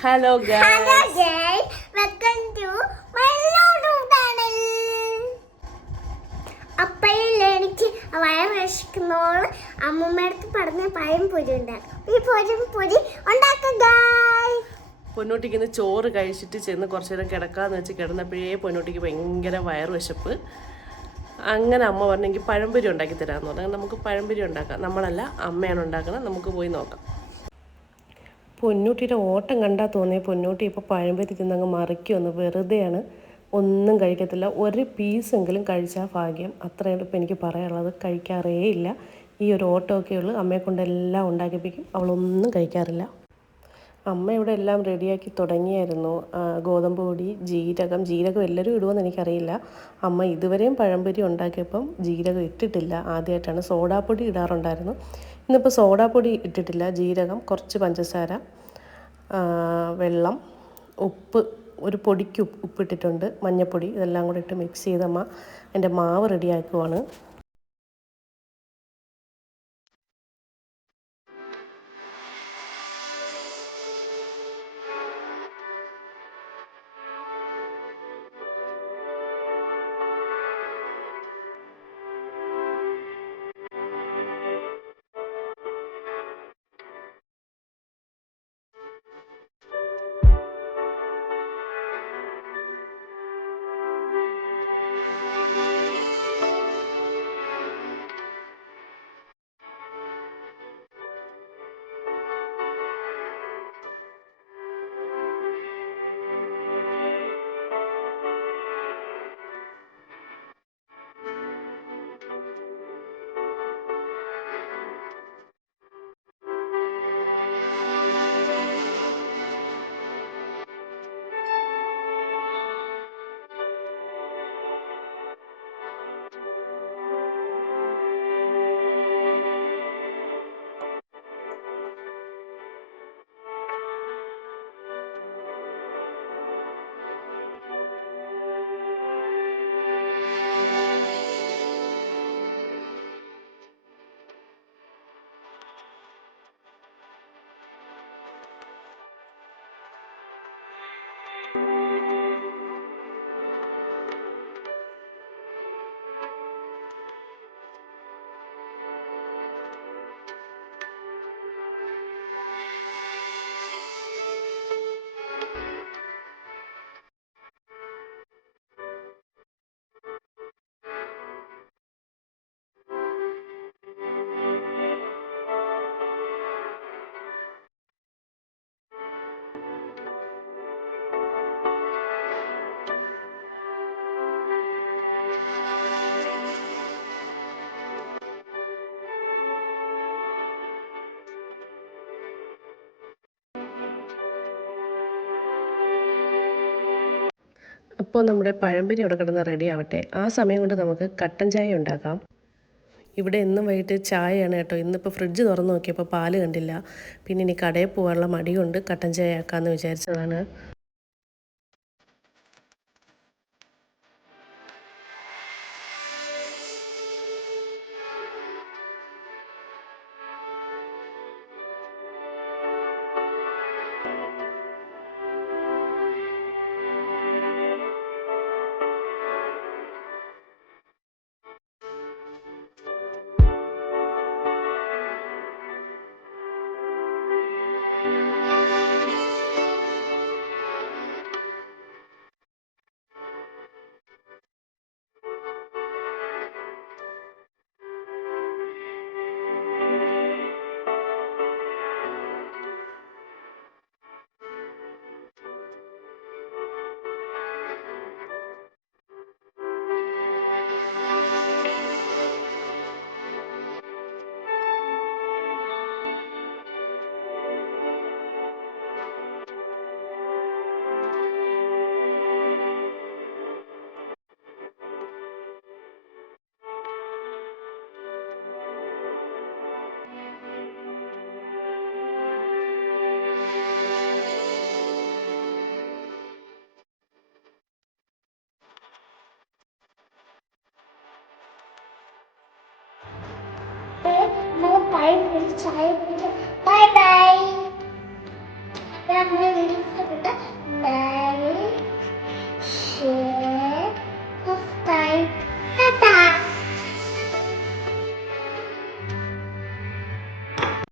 Hello guys, welcome to my YouTube channel. അപ്പയിൽ എനിക്ക് വയറ് വിശക്കുന്നോള് അമ്മൂമ്മടുത്ത് പറഞ്ഞ പഴംപൊരി ഉണ്ടാക്കും. ഈ പഴംപൊരി ഉണ്ടാക്കുക. പൊന്നൂട്ടിക്ക് ഇന്ന് ചോറ് കഴിച്ചിട്ട് ചെന്ന് കുറച്ച് നേരം കിടക്കാന്ന് വെച്ച് കിടന്നപ്പോഴേ പൊന്നൂട്ടിക്ക് ഭയങ്കര വയറ് വിശപ്പ്. അങ്ങനെ അമ്മ പറഞ്ഞെങ്കിൽ പഴംപൊരി ഉണ്ടാക്കി തരാമെന്ന് പറഞ്ഞു. നമുക്ക് പഴംപൊരി ഉണ്ടാക്കാം. നമ്മളല്ല, അമ്മയാണ് ഉണ്ടാക്കുന്നത്. നമുക്ക് പോയി നോക്കാം. പൊന്നൂട്ടിയുടെ ഓട്ടം കണ്ടാൽ തോന്നിയ പൊന്നൂട്ടി ഇപ്പോൾ പഴംപൊരി തിന്നങ്ങ് മറിക്കുമെന്ന്. വെറുതെയാണ്, ഒന്നും കഴിക്കത്തില്ല. ഒരു പീസെങ്കിലും കഴിച്ചാൽ ഭാഗ്യം. അത്രയാണ് ഇപ്പോൾ എനിക്ക് പറയാനുള്ളത്. കഴിക്കാറേ ഇല്ല. ഈ ഒരു ഓട്ടമൊക്കെ ഉള്ളൂ. അമ്മയെ കൊണ്ടെല്ലാം ഉണ്ടാക്കിപ്പിക്കും. അവളൊന്നും കഴിക്കാറില്ല. അമ്മ ഇവിടെ എല്ലാം റെഡിയാക്കി തുടങ്ങിയായിരുന്നു. ഗോതമ്പ് പൊടി, ജീരകം എല്ലാവരും ഇടുമെന്ന് എനിക്കറിയില്ല. അമ്മ ഇതുവരെയും പഴംപൊരി ഉണ്ടാക്കിയപ്പം ജീരകം ഇട്ടിട്ടില്ല. ആദ്യമായിട്ടാണ്. സോഡാപ്പൊടി ഇടാറുണ്ടായിരുന്നു. ഇന്നിപ്പോൾ സോഡാപ്പൊടി ഇട്ടിട്ടില്ല. ജീരകം, കുറച്ച് പഞ്ചസാര, വെള്ളം, ഉപ്പ്, ഒരു പൊടിക്ക് ഉപ്പിട്ടിട്ടുണ്ട്, മഞ്ഞൾപ്പൊടി, ഇതെല്ലാം കൂടി ഇട്ട് മിക്സ് ചെയ്തമ്മ എൻ്റെ മാവ് റെഡിയാക്കുവാണ്. അപ്പോൾ നമ്മുടെ പഴംപൊരി അവിടെ കിടന്ന് റെഡി ആവട്ടെ. ആ സമയം കൊണ്ട് നമുക്ക് കട്ടൻ ചായ ഉണ്ടാക്കാം. ഇവിടെ എന്നും വൈകിട്ട് ചായയാണ് കേട്ടോ. ഇന്നിപ്പോൾ ഫ്രിഡ്ജ് തുറന്ന് നോക്കിയപ്പോൾ പാല് കണ്ടില്ല. പിന്നെ ഇനി കടയിൽ പോകാനുള്ള മടി കൊണ്ട് കട്ടൻ ചായ ആക്കാമെന്ന് വിചാരിച്ചതാണ്.